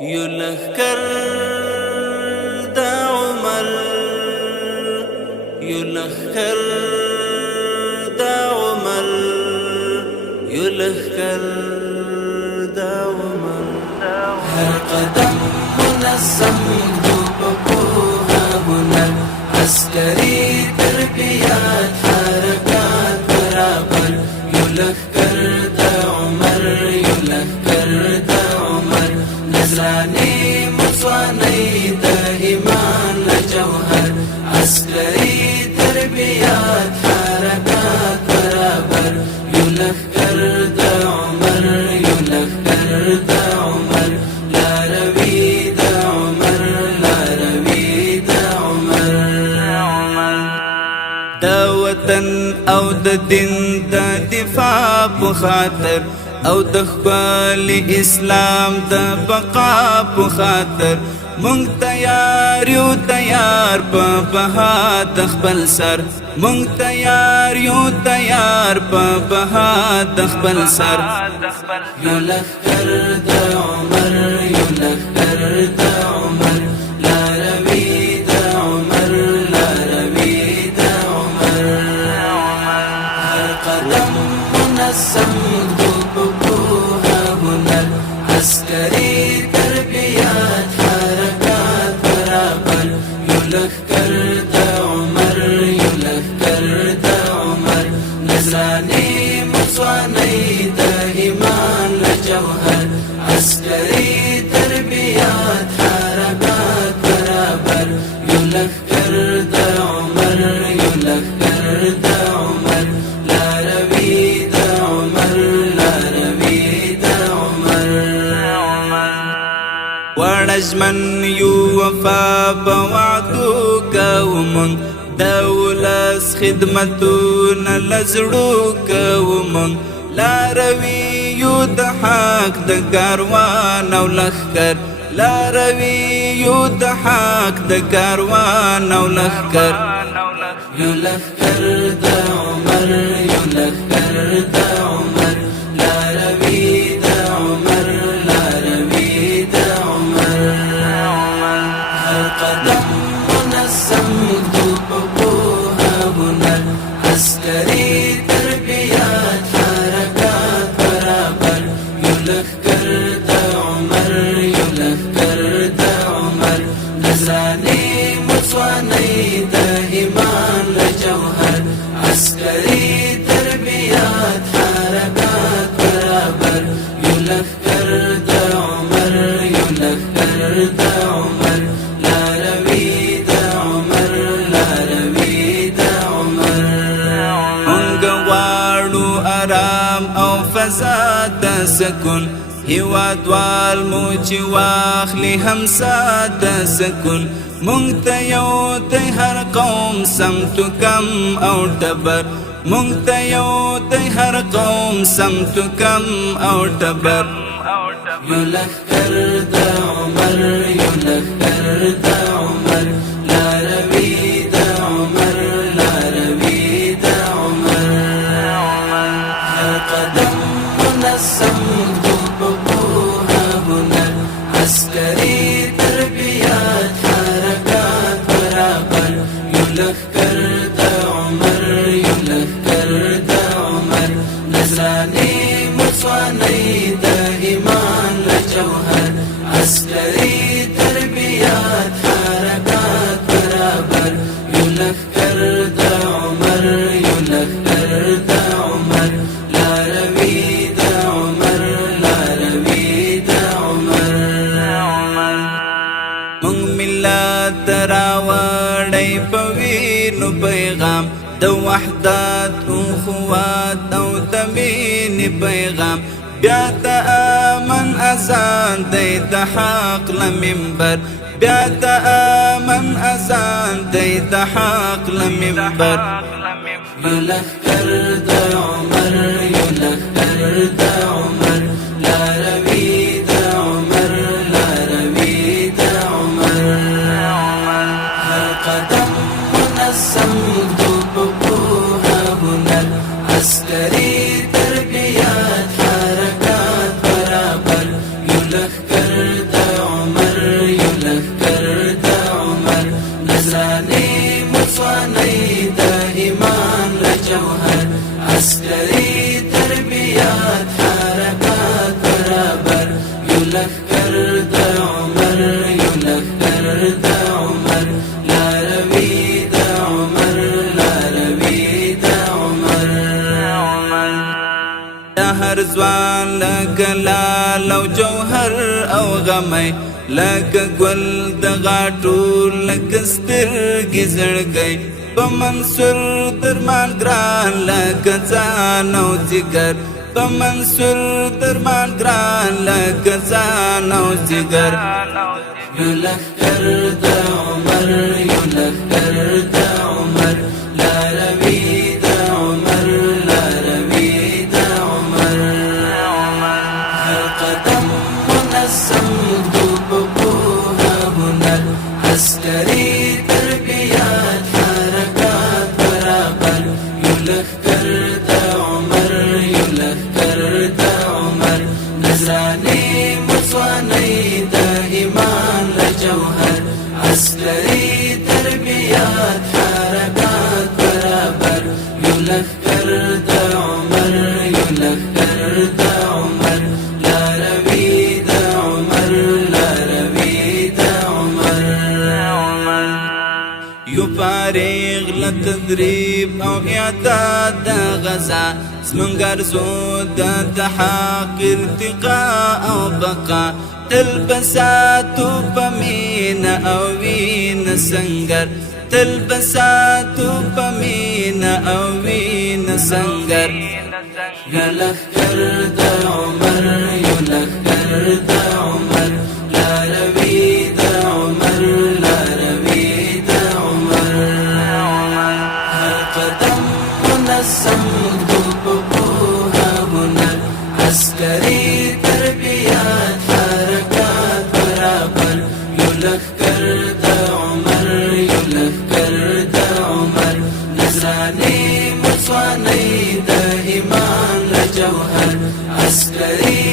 يلخر دا عمر يلخر دا عمر يلخر دا عمر هر قدم منظم دوبکوها هنر عسکری تربیات حرکات برابر یلخر دا عمر یلخر دا عمر نظرانی مصوانی دا ایمان جوهر عسکری تربیات حرکات برابر یلخر دا عمر یلخر دا عمر لا روی دا عمر لا روی دا عمر دا وطن او د دین د دفاع په خاطر او د خپل اسلام د بقا په خاطر مونږ تیار یو تیار په بها د خپل سر مونږ تیار یو تیار په بها د خپل سر یلخر دا عمر یلخر دا عمر لا روی دا عمر لا روی دا عمر هر قدم منظم دوبکوها هنر عسکری تربیات حرکات برابر یلخر دا عمر یلخر دا عمر نظرانی مصوانی دا ایمان جوهر عسکری تربیات حرکات برابر یلخر دا عمر یلخر دا عمر لا روی دا عمر لا روی دا عمر ورجمن یو وفا بوعدو کومن دولس خدمتون لزړو کومن لا روی یو د حق د کاروان او لخر لا روی یو د حق د کاروان او لخر یلخر دا عمر یلخر دا عمر لا روی دا عمر لا روی دا عمر هر قدم منظم دوبکوها هنر عسکری تربیات حرکات برابر یلخر دا عمر یلخر دا عمر نظرانی مصوانی دا ایمان جوهر عسکری تربیات حرکات برابر یلخر دا عمر یلخر دا عمر لا روی دا عمر لا روی دا عمر مونږ غواړو آرام او فضا د سکون هیوادوال مو چې واخلي همسا د سکون مونږ ته یو د هر قوم سمت کم او ټبر مونږ ته یو د هر قوم سمت کم او ټبر یلخر دا عمر یلخر دا عمر لا روی دا عمر لا روی دا عمر هر قدم منظم دوبکوها هنر عسکری تربیات حرکات برابر یلخر دا عمر یلخر دا عمر نظرانی مصوانی دا ایمان جوهر عسکری تربیات حرکات برابر یلخر دا عمر یلخر دا عمر لا روی دا عمر لا روی دا عمر مونږ ملت راوړی په وینو پیغام د وحدت اخوات او د مینې پیغام بیا د امن اذان دی د حق له منبر بیا د امن اذان دی د حق له منبر یلخر دا عمر یلخر دا عمر لا روی دا عمر لا روی دا عمر هر قدم منظم دوبکوها هنر عسکری تربیات حرکات برابر یلخر دا عسكري تربيات حركات برابر يلخكر دا عمر يلخكر دا عمر لاروي دا عمر لاروي دا عمر هر ځوان لکه لال او جوهر او غمی لکه ګل د غاټو لکه سترګې زړګی په منصور درمان ګران لکه ځان او ځیګر په منصور درمان ګران لکه ځان او ځیګر يلخكر دا عمر يلخكر دا عمر لاروي دا عمر لاروي دا عمر هر قدم منظم دوبها هنر عسكري تربيات حركات برابر يلخكر دا عمر يلخكر دا عمر نزراني مصواني دا إيمان لجوهر عسكري تربيات حركات برابر يلخكر دا عمر يلخكر دا عمر لاروي دا عمر لاروي دا عمر يفارغ لتدريب او اعداد دا غزا سمنګر زو د تحقق ارتقاء او بقا تلبساتو پمین او وین سنگر تلبساتو پمین او وین سنگر يلخكر دا عمر يلخكر دا عمر لاروي دا عمر لاروي دا عمر هر قدم منظم دوبها هنر عسكري تربيات حركات برابر يلخكر دا عمر يلخكر دا عمر نزراني مصواني دا إيمان لجوهر عسكري